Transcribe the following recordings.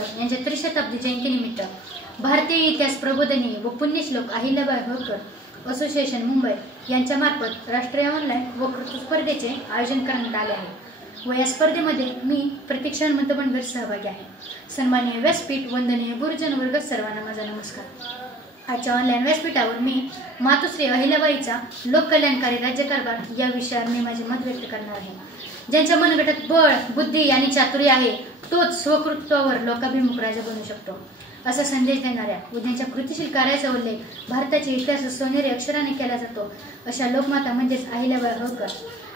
होळकर यांच्या त्रिशताब्दी जयंतीनिमित्त भारतीय इतिहास प्रबोधिनी व पुण्यश्लोक अहिल्याबाई होळकर असोसिएशन मुंबई यांच्या मार्फत राष्ट्रीय ऑनलाईन वक्तृत्व स्पर्धेचे आयोजन करण्यात आले आहे व या स्पर्धेमध्ये मी प्रतीक्षा हनुमंत सहभागी आहे। सन्माननीय व्यासपीठ, वंदनीय गुरुजन वर्ग, सर्वांना माझा नमस्कार। आजच्या ऑनलाईन व्यासपीठावर मी मातोश्री अहिल्याबाईचा लोककल्याणकारी राज्यकारभार या विषयावर मी माझे मत व्यक्त करणार आहे। ज्यांच्या मनगटात बळ, बुद्धी आणि चातुर्य आहे तोच स्वकृत्वावर लोकाभिमुख राजा बनू शकतो असा संदेश देणाऱ्या व ज्यांच्या कृतिशील कार्याचा उल्लेख भारताच्या इतिहासात सोनेरी अक्षराने केला जातो अशा लोकमाता म्हणजेच अहिल्याबाई होळकर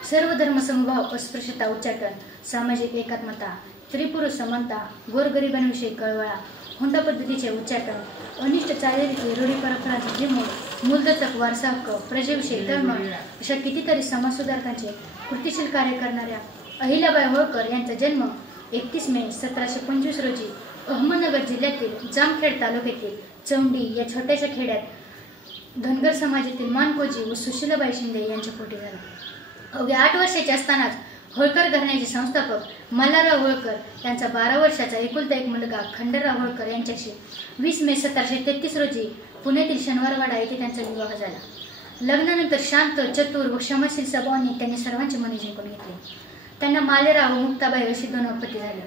सर्व धर्म समभाव, अस्पृश्यता उच्चाटन, सामाजिक एकात्मता, स्त्री-पुरुष समानता, गोरगरिबांविषयी कळवळा, हुंडा पद्धतीचे उच्चाटन, अनिष्ट चालीरीती, रूढी परंपरांचे निर्मूलन, मूलदत्तक, वारसा हक्क, प्रजेविषयी तळमळ अशा कितीतरी समाजसुधारकांचे कृतिशील कार्य करणाऱ्या अहिल्याबाई होळकर यांचा जन्म 31 मे 1725 रोजी अहमदनगर जिल्ह्यातील जामखेड तालुक्यातील चौंडी या छोट्याशा खेड्यात धनगर समाजातील मानकोजी व सुशीलाबाई शिंदे यांच्या पोटी झाला। अवघ्या 8 वर्षाचे असतानाच होळकर घराण्याचे संस्थापक मल्हारराव होळकर यांचा 12 वर्षाचा एकुलता एक मुलगा खंडेराव होळकर यांच्याशी 20 मे 1733 रोजी पुण्यातील शनिवारवाडा येथे त्यांचा विवाह झाला। लग्नानंतर शांत, चतुर व क्षमाशील स्वभावाने त्यांनी सर्वांची मने जिंकून घेतली। त्यांना मालेराव व मुक्ताबाई अशी 2 अपत्ये झाली।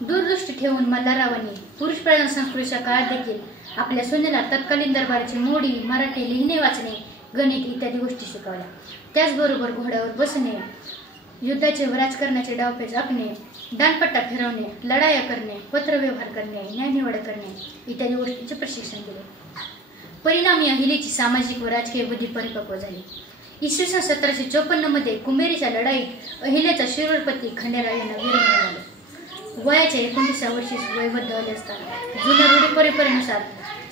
दूरदृष्टी ठेवून मल्हाररावांनी पुरुष प्रधान संस्कृतीच्या काळात देखील आपल्या सुनेला तत्कालीन दरबाराची मोडी, मराठी लिहिणे वाचणे, गणित इत्यादी गोष्टी शिकवल्या। त्याचबरोबर घोड्यावर बसणे, युद्धाचे व राजकारणाचे डावपेच आखणे, दानपट्टा फिरवणे, लढाया करणे, पत्रव्यवहार करणे, न्यायनिवाड करणे इत्यादी गोष्टींचे प्रशिक्षण दिले। परिणामी अहिलेची सामाजिक व राजकीय बुद्धी परिपक्व झाली। इसवी सन 1754 मध्ये कुंभेरीच्या लढाईत अहिल्याचा शिरोळपती खंडेराव यांना वीर मिळाले। वयाच्या 29व्या वर्षी वयवद्ध आले असताना जुन्या रूढी परंपरेनुसार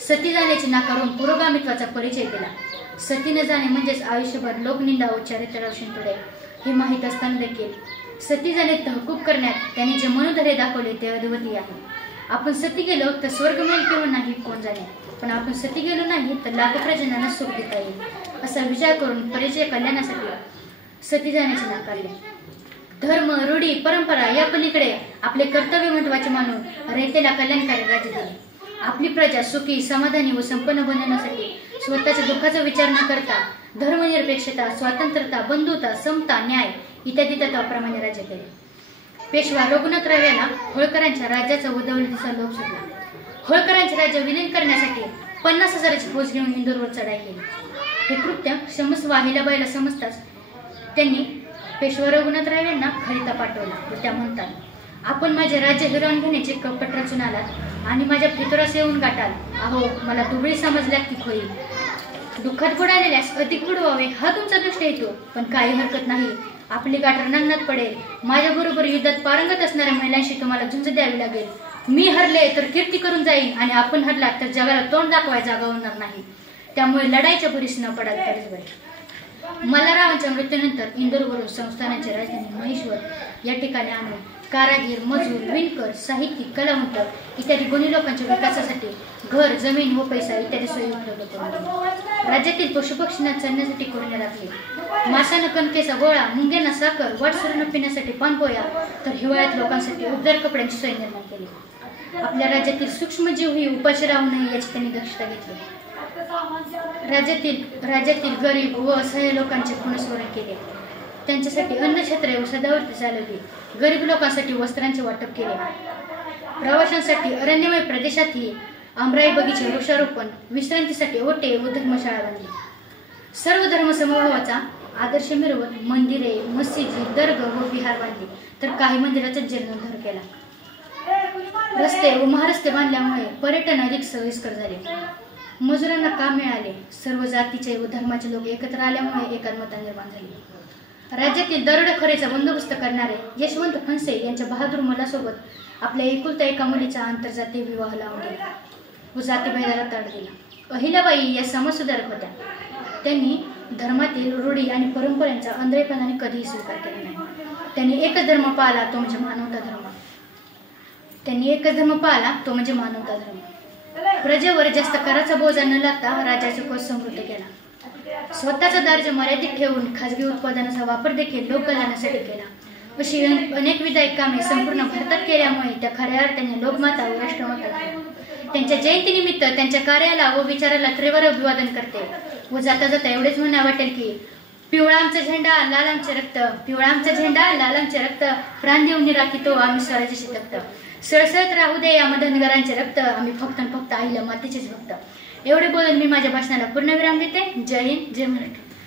सती जाण्याची नाकारून पुरोगामित्वाचा परिचय दिला। सती न जाणे म्हणजेच आयुष्यभर लोकनिंदा व चारित्र्यावर शिंतोडे हे माहीत असताना देखील सती जाणे तहकूब करण्यात त्यांनी जे मनोधैर्य दाखवले ते अद्वितीय आहे। आपण सती गेलो तर स्वर्ग मिळेल किंवा नाही कोण जाणे, पण आपण सती गेलो नाही तर लाखो प्रजनांना सुख देता येईल असा विचार करून प्रजेच्या कल्याणासाठी सती जाण्याचे नाकारले। धर्म, रूढी, परंपरा या पलीकडे आपले कर्तव्य महत्त्वाचे मानून रयतेला कल्याणकारी राज्य दिले। आपली प्रजा सुखी, समाधानी व संपन्न बनवण्यासाठी स्वतःच्या दुःखाचा विचार न करता धर्मनिरपेक्षता, स्वातंत्र्यता, बंधुता, समता, न्याय इत्यादी तत्वाप्रमाणे राज्य केले। पेशवा रघुनाथराव यांना होळकरांच्या राज्याचा उदवलीचा लोभ सुटला। होळकरांचे राज्य विलीन करण्यासाठी 50,000ची फौज घेऊन इंदोरवर चढाई केली। हे कृत्य क्षमस्व अहिल्याबाईला समजताच त्यांनी पेशवा रघुनाथराव यांना खरिता पाठवला व त्या म्हणतात, आपण माझे राज्य हिरावून घेण्याचे कपट रचून आलात आणि माझ्या फितुरास येऊन गाठाल। अहो, मला दुबळी समजल्यात की खोई, दुःखात बुडालेल्यास अधिक बुडवावे हा तुमचा दृष्ट येतो, पण काही हरकत नाही, आपली गाठ रणांगणात पडेल। माझ्याबरोबर युद्धात पारंगत असणाऱ्या महिलांशी तुम्हाला झुंज द्यावी लागेल। मी हरले तर कीर्ती करून जाईन आणि आपण हरला तर जगाला तोंड दाखवाय जागा होणार नाही, त्यामुळे लढाईच्या भरीस न पडाल तरीच बरे। मल्हाररावांच्या मृत्यूनंतर इंदोरवरून संस्थानाची राजधानी महेश्वर या ठिकाणी आणून कारागीर, मजूर, विणकर, साहित्यिक, कलावंत इत्यादी गुणी लोकांच्या विकासासाठी घर, जमीन व पैसा इत्यादी सोयी उपलब्ध करून दिल्या। राज्यातील पशुपक्षींना चरण्यासाठी कोरण्या राखले। मासानं कणकेचा गोळा, मुंग्यांना साखर, वाटसरूंना पिण्यासाठी पानपोया तर हिवाळ्यात लोकांसाठी उबदार कपड्यांची सोय निर्माण केली। आपल्या राज्यातील सूक्ष्मजीव ही उपाशी राहू नये याची त्यांनी दक्षता घेतली। राज्यातील गरीब व असहाय्य लोकांचे पुनस्मरण केले, त्यांच्यासाठी अन्नछत्रे व सदावृत्ती चालवली, गरीब लोकांसाठी वस्त्रांचे वाटप केले, प्रवाशांसाठी अरण्यमय प्रदेशातही आमराई बगीचे, वृक्षारोपण, विश्रांतीसाठी ओटे व धर्मशाळा बांधली। सर्व धर्म समभावाचा आदर्श मिरवत मंदिरे, मस्जिदी, दर्गा व विहार बांधली, तर काही मंदिराचा जीर्णोद्धार केला। रस्ते व महारस्ते बांधल्यामुळे पर्यटन अधिक सोयीस्कर झाले, मजुरांना काम मिळाले, सर्व जातीचे व धर्माचे लोक एकत्र आल्यामुळे एकात्मता निर्माण झाली। राज्यातील दरोडेखोरीचा बंदोबस्त करणारे यशवंत फणसे यांच्या बहादूर मुलासोबत आपल्या एकुलता एका मुलीचा आंतरजातीय विवाह लावून दिला व जातीभेदाला तड दिला। अहिल्याबाई या समाजसुधारक होत्या। त्यांनी धर्मातील रूढी आणि परंपरांचा आंधळेपणाने कधीही स्वीकार केला नाही। त्यांनी एकच धर्म पाळला तो म्हणजे मानवता धर्म। प्रजेवर जास्त कराचा बोजा न लागता राज्याचा कोश समृद्ध केला। स्वतःचा दार्ज मर्यादित ठेवून खाजगी उत्पादनाचा वापर देखील लोककल्याणासाठी केला। अशी अनेक विधायक कामे संपूर्ण भारतात केल्यामुळे त्या खऱ्या अर्थाने लोकमाता व राष्ट्रमाता झाल्या. त्यांच्या जयंतीनिमित्त त्यांच्या कार्याला व विचाराला त्रिवार अभिवादन करते व जाता जाता एवढेच म्हणा वाटेल की पिवळा आमचा झेंडा लाल आमचे रक्त, पिवळा आमचा झेंडा लाल आमचे रक्त, प्राण देऊन राखीतो आम्ही स्वराज्याचे तख्त. सळसळत राहू दे या धनगरांचे रक्त, आम्ही फक्त आईला मातेचेच भक्त. एवढे बोलून मी माझ्या भाषणाला पूर्णविराम देते. जय हिंद, जय महाराष्ट्र.